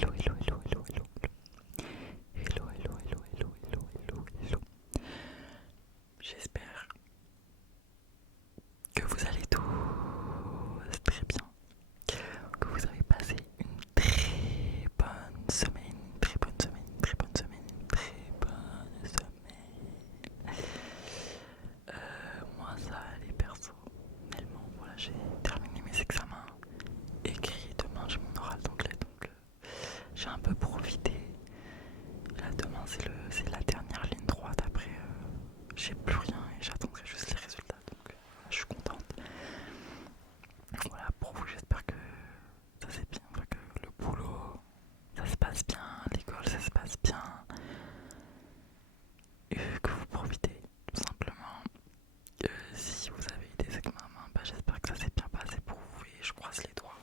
hello, hello, hello, hello, hello, hello, hello, hello, hello, hello, hello, hello. J'espère que vous allez tous très bien, que vous avez passé une très bonne semaine, une très bonne semaine, une très bonne semaine, une très bonne semaine. Moi ça allait personnellement, voilà, j'ai terminé mes examens écrits, demain j'ai mon oral d'anglais donc j'ai un peu profité. Là demain c'est la dernière ligne droite, après j'ai plus rien et j'attendrai juste les résultats donc voilà, je suis contente. Voilà, pour vous j'espère que ça c'est bien, enfin, que le boulot ça se passe bien, l'école ça se passe bien et que vous profitez tout simplement. Si vous avez eu des examens, bah, j'espère que ça s'est bien passé pour vous et je croise les doigts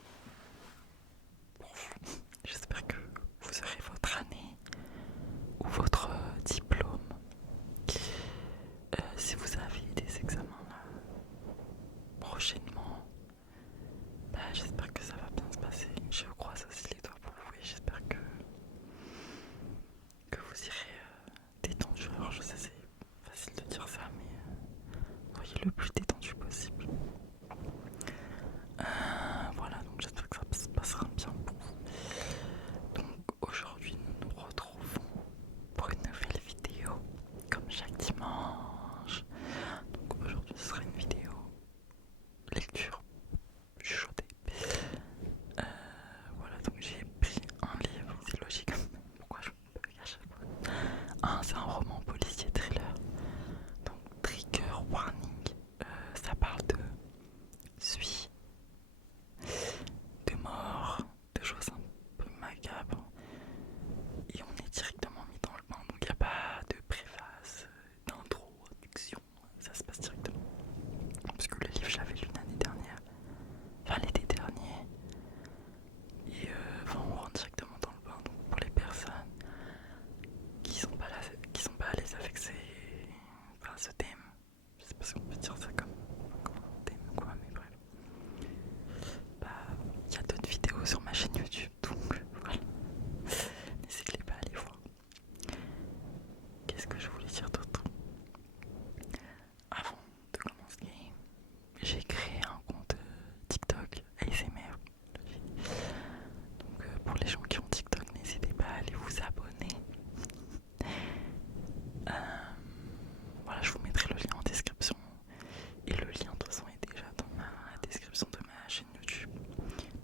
pour vous. J'espère que vous aurez votre année ou votre diplôme. Si vous avez des examens là prochainement, bah, j'espère que ça va bien se passer. Je croise aussi les doigts pour vous et j'espère que vous irez détendu. Alors je sais c'est facile de dire ça mais soyez le plus détendu possible. Voilà, donc j'espère que ça se passera bien pour vous. Donc aujourd'hui nous nous retrouvons pour une nouvelle vidéo comme chaque dimanche. Donc aujourd'hui ce sera une vidéo lecture chuchotée. Voilà, donc j'ai pris un livre, c'est logique. Pourquoi je me bug à chaque fois? C'est un roman policier thriller. Donc trigger warning. Ça parle de suie, de mort, de choses un peu macabres. Et on est directement mis dans le bain. Donc il n'y a pas de préface, d'introduction. Ça se passe directement. Parce que le livre, je l'avais lu l'année dernière. Enfin l'été dernier. Et enfin, on rentre directement dans le bain. Donc pour les personnes qui sont pas à l'aise avec ce thème, je sais pas si on peut dire ça comme un thème quoi, mais bref. Bah, il y a d'autres vidéos sur ma chaîne YouTube, donc voilà. N'hésitez pas à aller voir. Qu'est-ce que je voulais dire d'autre? Avant de commencer, j'ai créé un compte TikTok ASMR. Donc pour les gens qui ont TikTok, n'hésitez pas à aller vous abonner. Voilà, je vous mettrai le lien en description. Et le lien de toute façon est déjà dans la description de ma chaîne YouTube.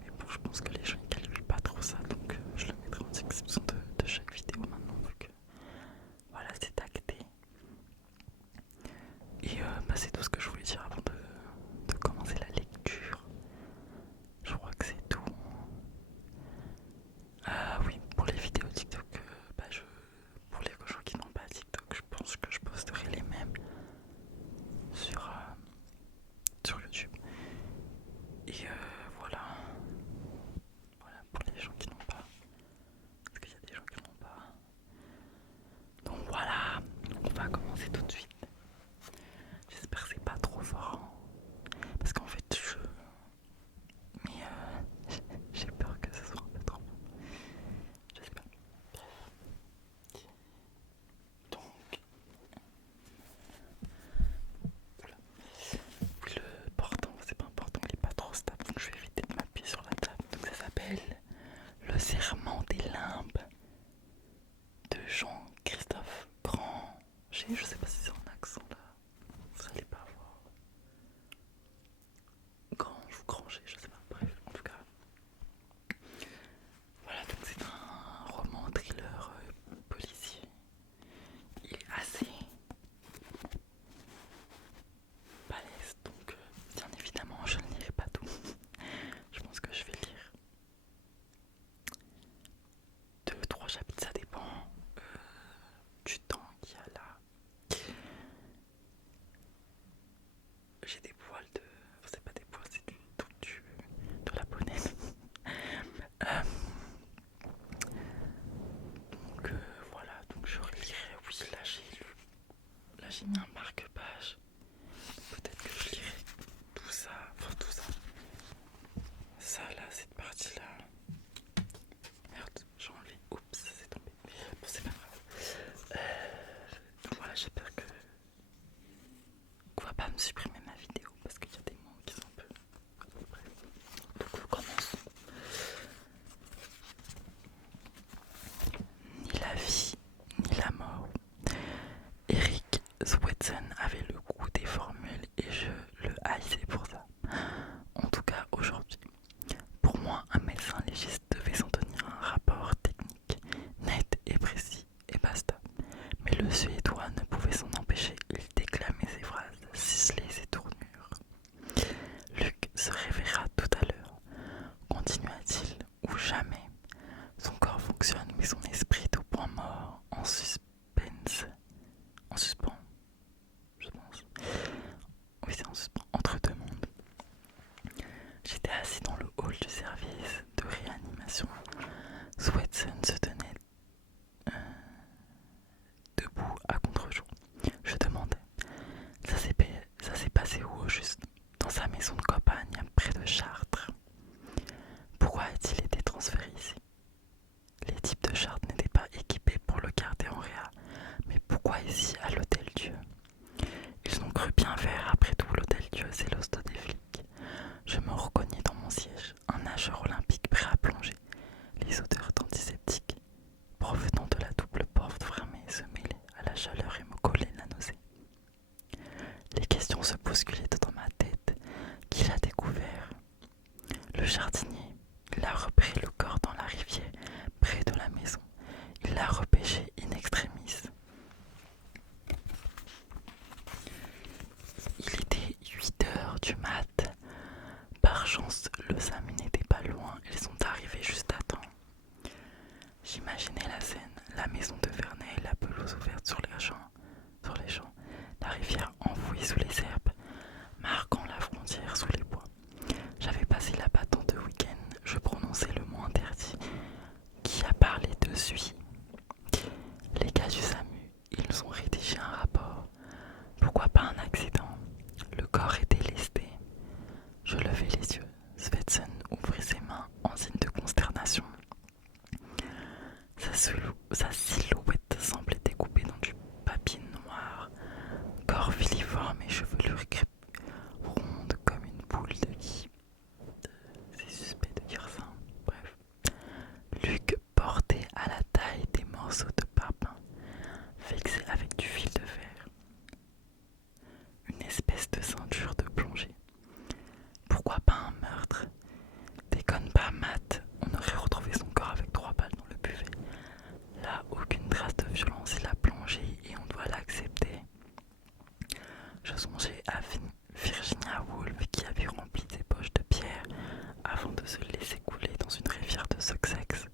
Mais bon, je pense que les gens ils calculent pas trop ça, donc je le mettrai en description de chaque vidéo maintenant. Donc voilà, c'est acté. Et bah, c'est tout ce que je voulais dire avant de commencer la lecture. Je crois que c'est tout. plongée. Les odeurs d'antiseptiques provenant de la double porte fermée se mêlaient à la chaleur et me collaient la nausée. Les questions se bousculaient dans ma tête. Qui l'a découvert? Le jardinier. Il a repris le corps dans la rivière près de la maison. Il l'a repêché in extremis. Il était 8 heures du mat. Par chance, le SAMU n'était pas loin. Ils sont arrivés juste à temps. J'imaginais la scène, la maison de Vernet, la pelouse ouverte sur les champs, la rivière enfouie sous les herbes, marquant la frontière sous les bois. J'avais passé là-bas tant de week-ends, je prononçais le mot interdit. Qui a parlé de suie? Les gars du SAMU, ils ont rédigé un rapport. Pourquoi pas un accident? Le corps était lesté. Je levai les yeux. Svensson ouvrit ses mains en signe de consternation. Sa silhouette semblait découpée dans du papier noir. Corps filiforme et chevelure ronde comme une boule de qui. C'est suspect de dire ça. Bref. Luc portait à la taille des morceaux de parpaing, fixés avec du fil de fer. Une espèce de ceinture de plongée. Pourquoi pas un meurtre? Déconne pas, Matt. On aurait retrouvé son corps avec 3 balles dans le buffet. Là, aucune trace de violence, il a plongé et on doit l'accepter. Je songeais à Virginia Woolf qui avait rempli ses poches de pierre avant de se laisser couler dans une rivière de Sussex.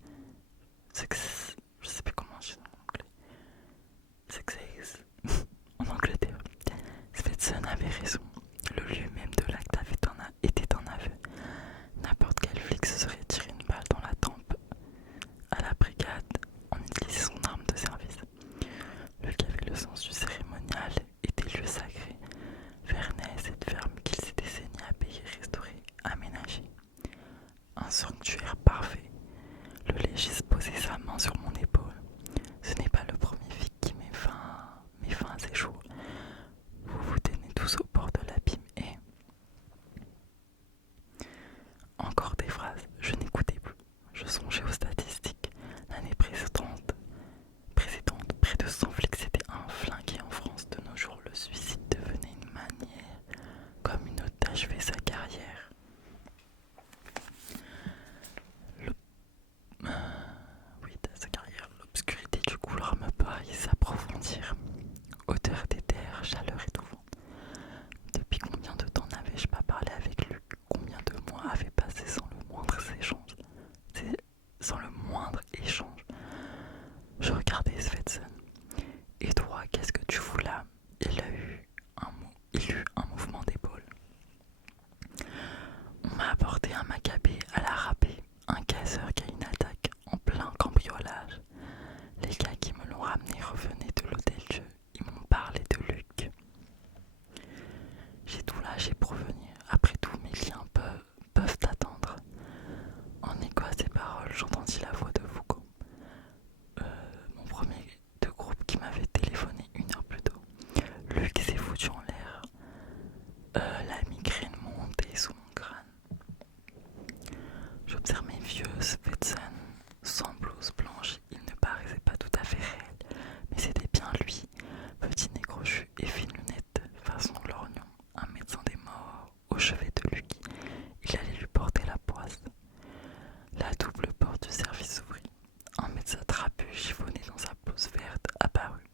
Je sais plus comment je dis en anglais. Sussex. En Angleterre. Svensson avait raison. Le lieu même de l'acte était un aveu. N'importe quel flic se serait tiré une balle dans la tempe à la brigade en utilisant son arme de service. Luc avait le sens du cérémonial et des lieux sacrés. Vernet, cette ferme qu'il s'était saigné à payer, restaurer, aménager. Un sanctuaire parfait. Le légiste posait sa main sur mon épaule. Ce n'est pas le premier flic qui met fin à ces jours. Vous vous tenez tous au bord de l'abîme et... Encore des phrases, je n'écoutais plus. Je songeais aux statistiques. L'année précédente, près de 100 flics s'étaient flingués en France. De nos jours, le suicide devenait une manière, comme une autre d'achever sa carrière. L'obscurité du couloir me paraissait s'approfondir. Odeur d'éther, chaleur étouffante. Depuis combien de temps n'avais-je pas parlé avec Luc? Combien de mois avaient passé sans le moindre échange? Je regardais Svensson. Et toi, qu'est-ce que tu fous là? Il eut un mouvement d'épaule. On m'a apporté un macabé à la râpée, un casseur qui a une attaque en plein cambriolage. Les gars qui me l'ont ramené revenaient de l'hôtel-Dieu. Ils m'ont parlé de Luc. J'ai tout lâché pour venir. Après tout, mes liens peuvent attendre. En écho à ces paroles, j'entendis la voix de Foucault, mon premier de groupe qui m'avait téléphoné 1 heure plus tôt. Luc s'est foutu en l'air. La migraine montait sous mon crâne. J'observais vieux Svensson, sans blouse blanche. Il ne paraissait pas tout à fait réel, mais c'était bien lui, petit nez crochu et fines lunettes façon lorgnon, un médecin des morts au chevet de Luc. Il allait lui porter la poisse. La double porte du service s'ouvrit. Un médecin trapu, chiffonné dans sa blouse verte, apparut.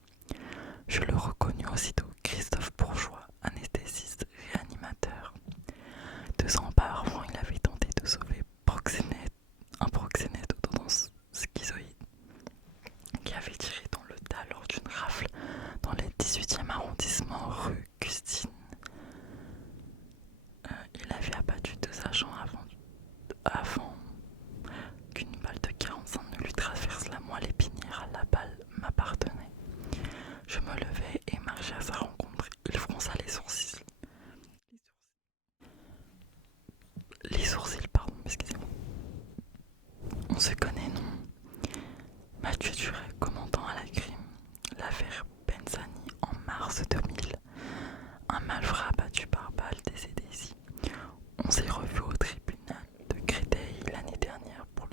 Je le reconnus aussitôt, Christophe Bourgeois, anesthésiste réanimateur. 2 ans auparavant, il avait tenté de sauver un proxénète aux tendances schizoïdes qui avait tiré dans le tas lors d'une rafle dans le 18e arrondissement rue Custine. Il avait abattu 2 agents avant qu'une balle de 45 ne lui traverse la moelle épinière. La balle m'appartenait. Je me levai et marchai à sa rencontre. Il fronça les sourcils. Excusez-moi. On se connaît, non? Mathieu Duret, commandant à la crime. L'affaire Benzani en mars 2000. Un malfrat abattu par balle décédé ici. On s'est revu au tribunal de Créteil l'année dernière pour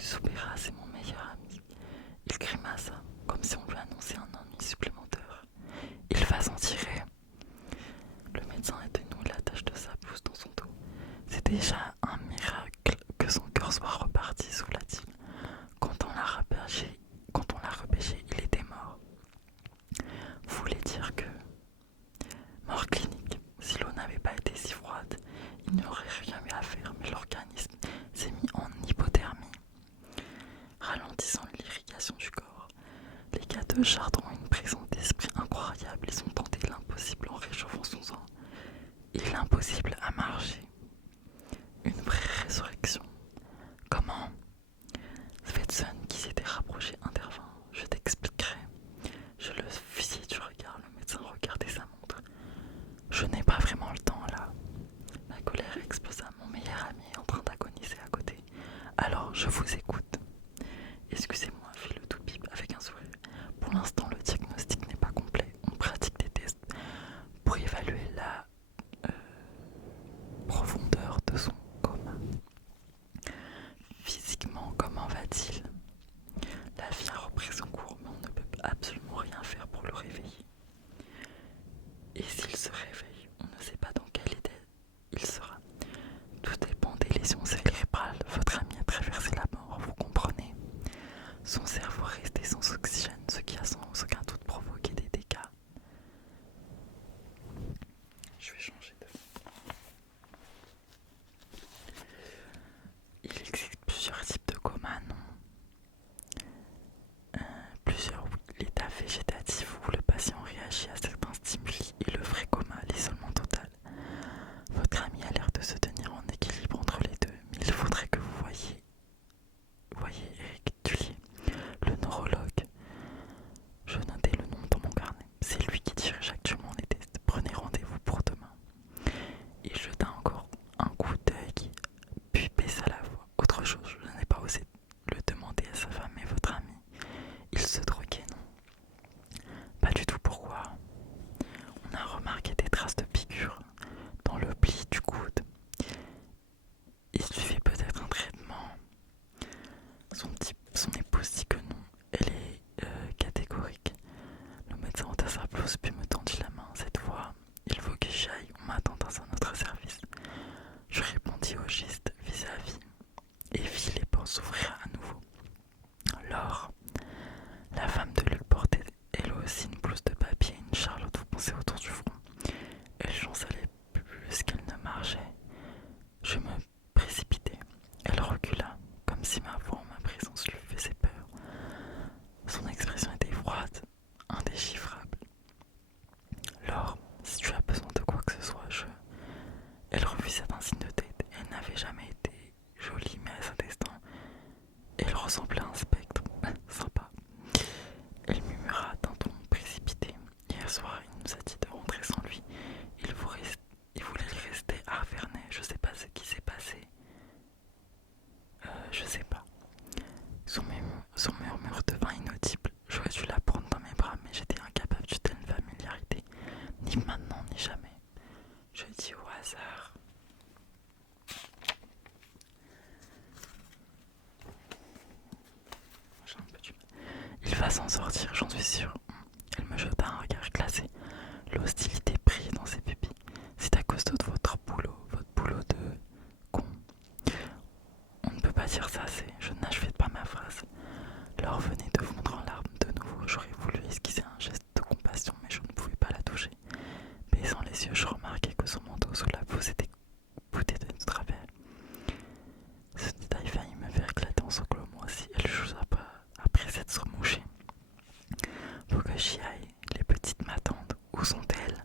Soubera, c'est mon meilleur ami. Il grimaça, comme si on lui annonçait un ennui supplémentaire. Il va s'en tirer. Le médecin éteignit la tache de sa blouse dans son dos. C'est déjà un miracle que son cœur soit reparti, souffla-t-il. Quand on l'a repêché, il était mort. Vous voulez dire que... Mort clinique. Si l'eau n'avait pas été si froide, il n'y aurait rien eu à faire, mais l'organisme s'est mis en hypothermie, ralentissant l'irrigation du corps. Les gars de Chartres ont une présence d'esprit incroyable. Ils ont tenté l'impossible en réchauffant son sang. Et l'impossible a marché. Une vraie résurrection. Comment? Svetson, qui s'était rapproché, intervint. Je t'expliquerai. Je le fusillai du regard. Le médecin regardait sa montre. Je n'ai pas vraiment le temps là. Ma colère explosa. Mon meilleur ami est en train d'agoniser à côté. Alors, je vous écoute. Excusez-moi, fit le toupie avec un sourire. Pour l'instant, le diagnostic n'est pas complet. On pratique des tests pour évaluer la profondeur de son coma. Physiquement, comment va-t-il? La vie a repris son cours, mais on ne peut absolument rien faire pour le réveiller. Et s'il se réveille, on ne sait pas dans quel état il sera. Tout dépend des lésions cérébrales. Votre ami a traversé la mort, vous comprenez? Son cerveau restait sans oxygène, ce qui a sans aucun doute provoqué des dégâts. Je vais changer de... Il existe plusieurs types de coma, non? Plusieurs, oui. L'état végétatif où le patient réagit à certains stimuli et le vrai coma, l'isolement total. Votre ami a l'air de se tenir en équilibre entre les deux, mais il faudrait que vous voyiez Eric Tullier, le neurologue. Je notais le nom dans mon carnet. C'est lui qui dirige actuellement les tests. Prenez rendez-vous pour demain. Il jeta encore un coup d'œil, puis baissa la voix. Autre chose, je n'ai pas osé le demander à sa femme et votre ami. Il se droguait, non? Pas du tout, pourquoi? On a remarqué des traces de piqûres dans le pli du coude. Il suffit peut-être un traitement. Son épouse dit que non. Elle est catégorique. Le médecin ôta sa blouse puis me tendit la main. Cette fois, il faut que j'aille. On m'attend dans un autre service. Je répondis au geste vis-à-vis et vis les portes s'ouvrir à nouveau. Laure, la femme de Luc, portait elle aussi une blouse de papier et une charlotte foncée autour du front. Elle chancelait plus qu'elle ne marchait. Je me précipitai. Elle recula, comme si ma voix en ma présence lui faisait peur. Son expression était froide, indéchiffrable. Laure, si tu as besoin de quoi que ce soit, Elle refusait d'un signe de tête. Elle n'avait jamais été jolie, mais à cet instant, elle ressemblait à un spectre. Sympa. Elle murmura d'un ton précipité. Hier soir, il nous a dit de rentrer sans lui. Il voulait rester à Vernay. Je sais pas ce qui s'est passé. Je sais pas. Son murmure devint inaudible. J'aurais dû la prendre dans mes bras, mais j'étais incapable d'une telle familiarité. Ni maintenant, ni jamais. Je dis au hasard. Il va s'en sortir, j'en suis sûre. Elle me jeta un regard glacé. L'hostilité brillait dans ses pupilles. C'est à cause de votre boulot de con. On ne peut pas dire ça, je n'achevais pas ma phrase. Laure venait de fondre en larmes de nouveau. J'aurais voulu esquisser un geste de compassion, mais je ne pouvais pas la toucher. Baissant les yeux, je remarquai que son manteau sous la blouse était bouté de travers. Ce détail faillit me faire éclater en sanglots. Moi aussi, elle jouait après s'être mouchée. Faut que j'y aille. Les petites m'attendent. Où sont-elles?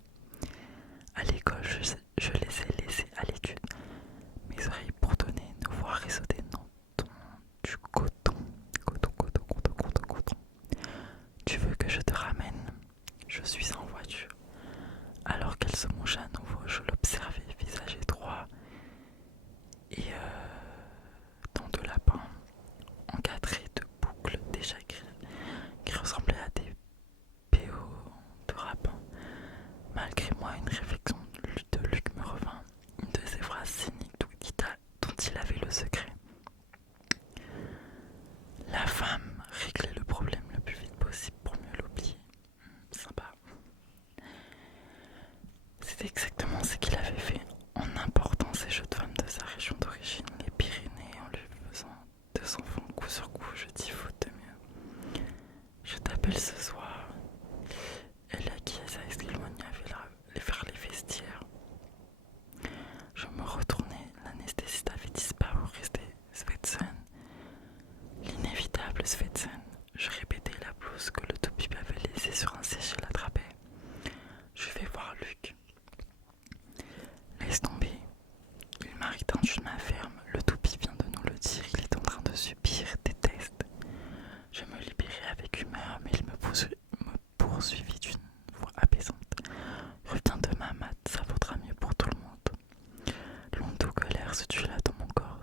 À l'école, je les ai laissées à l'étude. Mes oreilles bourdonnaient, nos voix résonnaient dans du coton. Coton. Tu veux que je te ramène? Je suis en voiture. Alors qu'elle se moucha à nouveau, je l'observais, visage étroit et dents de lapin, encadré de boucles déjà grises, qui ressemblaient à des péos de rapin. Malgré moi, une réflexion de Luc me revint, une de ces phrases cyniques dont il avait le secret.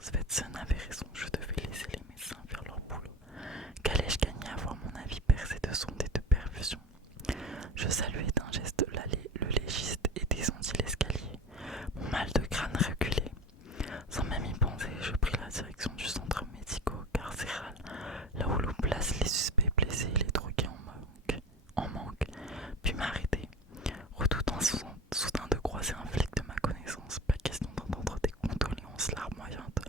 Svetson avait raison, je devais laisser les médecins faire leur boulot. Qu'allais-je gagner à voir mon avis percé de sondes et de perfusion? Je saluai d'un geste le légiste et descendis l'escalier. Mon mal de crâne reculait. Sans même y penser, je pris la direction du centre médico-carcéral, là où l'on place les suspects blessés et les drogués en manque, puis m'arrêter, redoutant soudain de croiser un flic de ma connaissance. Pas question d'entendre des condoléances larmoyantes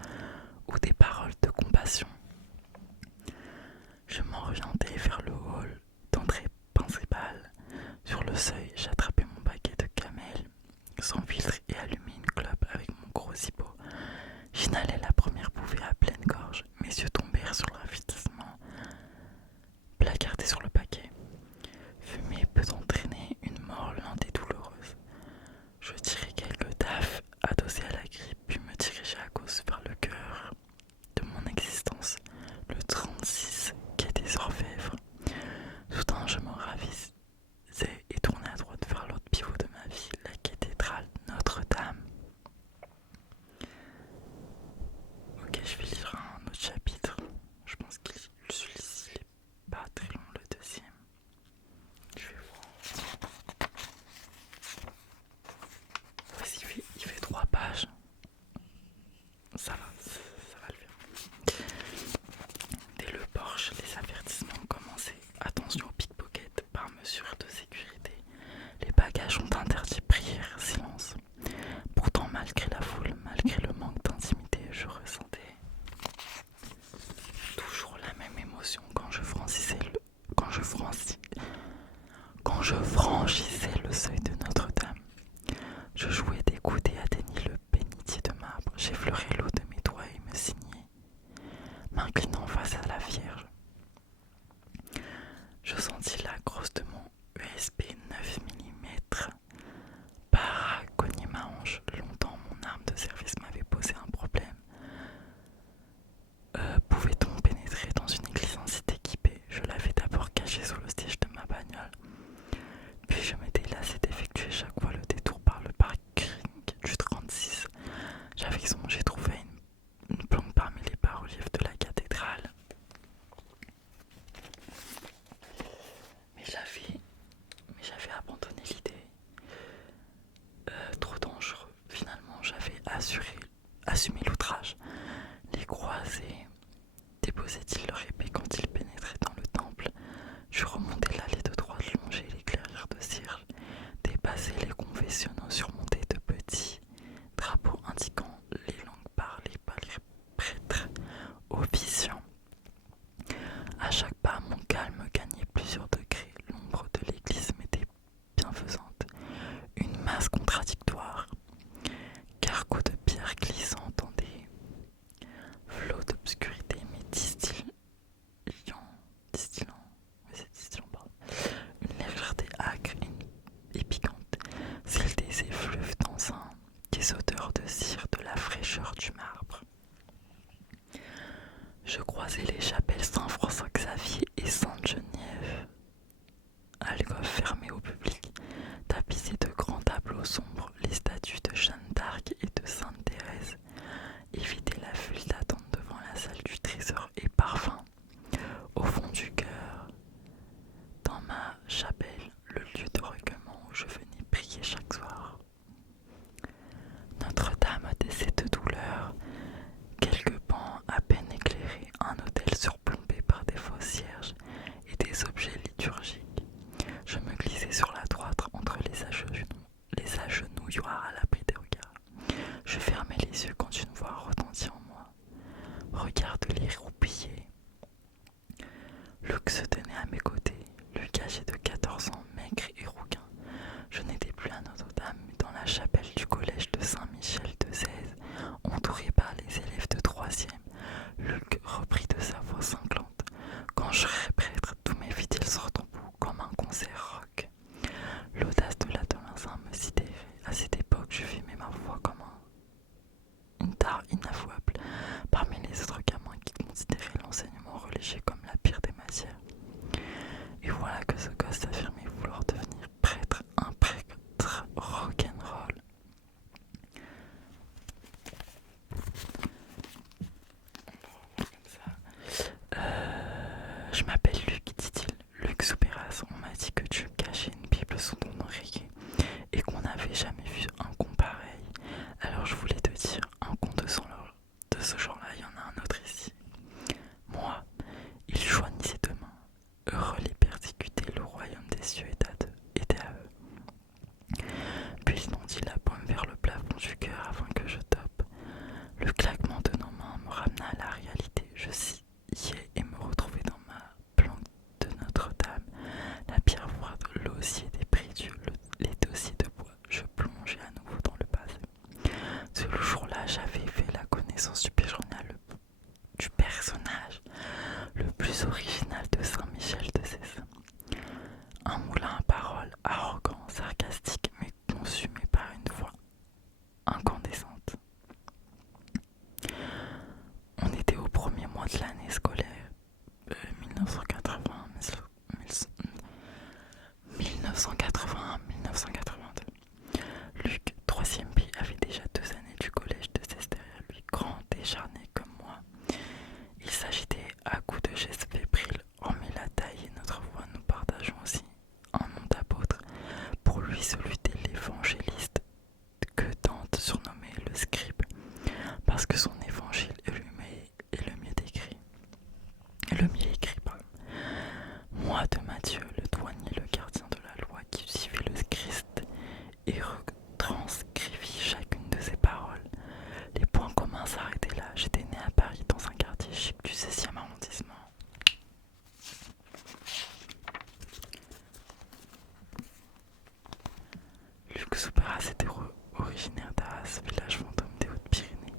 ou des paroles de compassion. Je m'orientai vers le hall d'entrée principale. Sur le seuil, j'attrapai mon paquet de camel sans filtre et allumai une clope avec mon gros zippo. J'inhalai la première bouffée à pleine gorge. Mes yeux tombèrent sur l'avertissement placardé sur le paquet. Fumer peut entraîner une mort lente et douloureuse. Je tirai quelques taffes adossées à la grille, puis me dirigeai à gauche vers le cœur de mon existence, le 36 quai des Orfèvres. Soudain, je me ravisai et tournai à droite vers l'autre pivot de ma vie, la cathédrale Notre-Dame. Ok, je vais lire un autre chapitre. Je pense que celui-ci n'est pas très long, le deuxième. Je vais voir. Voici, il fait 3 pages. Ça va le faire. Dès le porche, les avertissements commençaient. Attention aux pickpockets, par mesure de sécurité. Les bagages sont interdits, prière, silence. Pourtant, malgré la foule, malgré le manque d'intimité, je ressentais toujours la même émotion quand je franchissais le seuil de Notre-Dame. Je jouais des coudes et atteignis le bénitier de marbre. J'effleurais l'eau de mes doigts et me signais, m'inclinant face à la Vierge. Je sentis la grosse de mon USB 9 mm par cogner ma hanche. Longtemps, mon arme de service m'avait posé un problème. Pouvait-on pénétrer dans une église ainsi équipée? Je l'avais d'abord cachée sous le siège de ma bagnole. Puis je m'étais lassé d'effectuer chaque fois le détour par le parking du 36. J'avais songé trouver une planque parmi les bas-reliefs de la cathédrale. Mais j'avais abandonné l'idée. Trop dangereux. Finalement, j'avais assumé l'outrage. Les croisés déposaient-ils leur épée quand ils pénétraient dans le temple? Je remontais l'allée de droite, longeais les clairières de cierge, dépassais les confessionnaux surmontés de petits drapeaux indiquant les langues parlées par les prêtres officiants. À chaque pas, mon calme gagnait plusieurs degrés. L'ombre de l'église m'était bienfaisante. Une masse contradictoire. Carreaux de pierre glissant dans des flots d'obscurité, mais distillant, pardon. Une légèreté acre et piquante. S'il des effluves dans des odeurs de cire, de la fraîcheur du marbre. Je croisais les chapelles Saint-François-Xavier et Sainte-Geneviève, alcôves fermées au public, tapissées de grands tableaux sombres, les statues de Jeanne d'Arc et de Sainte Thérèse. Éviter la file d'attente devant la salle du trésor et parfum. Au fond du cœur, dans ma chapelle, le lieu de recueillement où je venais prier chaque soir. Notre-Dame de cette douleur, quelques bancs à peine éclairés, un autel sur du personnage le plus original de Saint-Michel de Cèze. Un moulin à paroles arrogant, sarcastique, mais consumé par une voix incandescente. On était au premier mois de l'année scolaire 1981-1982. Luc, 3e B, avait déjà 2 années du collège de Cèze derrière lui, grand, décharné comme moi. Il s'agitait à coups de gestes fébriles, hormis la taille et notre voix, nous partageons aussi un nom d'apôtre, pour lui celui de l'évangéliste que Dante surnommait le scribe, parce que son évangile est le mieux décrit. Le mieux écrit, pardon. Moi de Matthieu, le douanier, le gardien de la loi qui suivit le Christ et retranscrivit chacune de ses paroles. Les points communs s'arrêtaient là. J'étais né à Paris dans un quartier chic du 16e arrondissement. Luc Souperas était originaire d'Arras, village fantôme des Hautes-Pyrénées.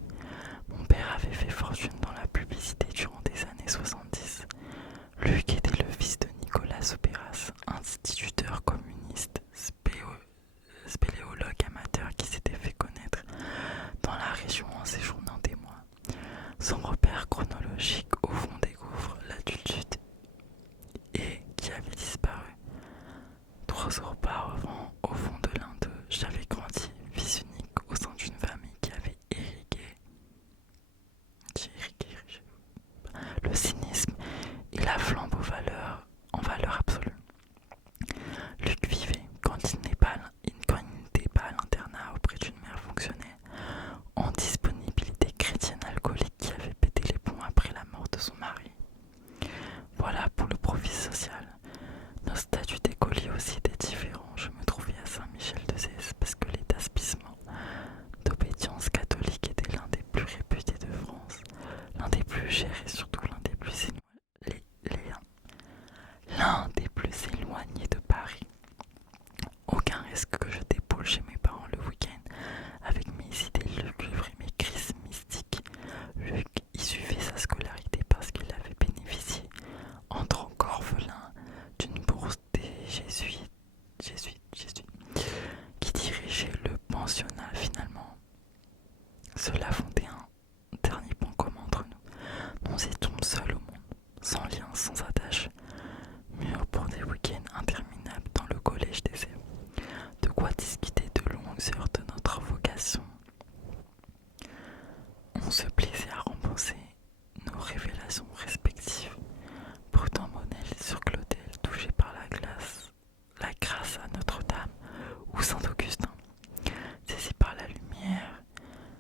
Mon père avait fait fortune dans la publicité durant des années 70. Luc était le fils de Nicolas Souperas, instituteur communiste, spéléologue amateur qui s'était fait connaître dans la région en séjournant des mois. Son repère chronologique au fond des gouffres, l'adultitude, et qui avait disparu. 3 ans auparavant, au fond de l'un d'eux, j'avais grandi, fils unique au sein d'une famille qui avait irrigué le cynisme et la flambe en valeur absolue. Luc vivait, quand il n'était pas à l'internat auprès d'une mère fonctionnaire, en disponibilité chrétienne alcoolique qui avait pété les plombs après la mort de son mari. Voilà pour le profil social. Nos statuts d'écoliers aussi étaient différents. Je me trouvais à Saint-Michel-de-Cèze parce que l'établissement d'obédience catholique était l'un des plus réputés de France, l'un des plus chers et surtout l'un des plus éloignés de Paris. Aucun risque que je dépoule chez mes parents le week-end avec mes idées lugubres et mes crises mystiques. Luc y suivait sa scolarité parce qu'il avait bénéficié, en tant qu'orphelin, d'une bourse des jésuites qui dirigeait le pensionnat. Finalement, cela fondait un dernier point commun entre nous. Nous étions seuls au monde, sans lien, sans attache, mûrs pour des week-ends interminables dans le collège des élèves. De quoi discuter de longues heures de notre vocation. On se plaisait à rembourser nos révélations respectives. Prudent Monel sur Claudel, touché par la grâce à Notre-Dame ou Saint-Augustin, saisi par la lumière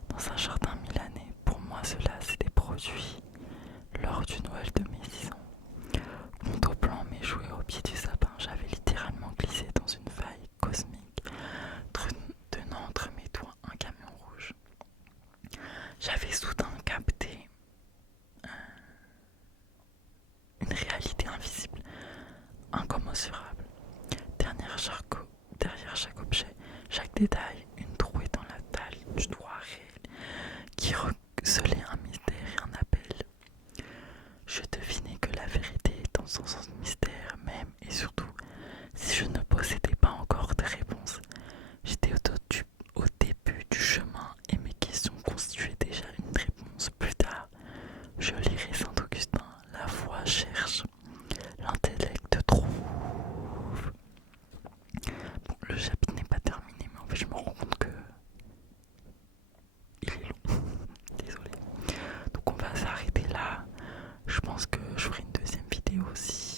dans un jardin milanais. Pour moi, cela s'était produit lors du Noël de mes 6 ans. Compte au plan, mes jouets au pied du sapin, j'avais littéralement glissé dans une faille cosmique, tenant entre mes doigts un camion rouge. J'avais soudain capté une réalité invisible, incommensurable. Derrière chaque objet, chaque détail, une trouée dans la dalle du doigt réel qui recelait un mystère et un appel. Je devinais que la vérité est dans son mystère même, et surtout, si je ne possédais pas encore de réponse, j'étais au début du chemin et mes questions constituaient déjà une réponse. Plus tard, je lirai Saint-Augustin, la foi cherche, l'intellect trouve. Bon, le chapitre n'est pas terminé, mais en fait je me rends compte que il est long. Désolé. Donc on va s'arrêter là. Je pense que je ferai une deuxième vidéo aussi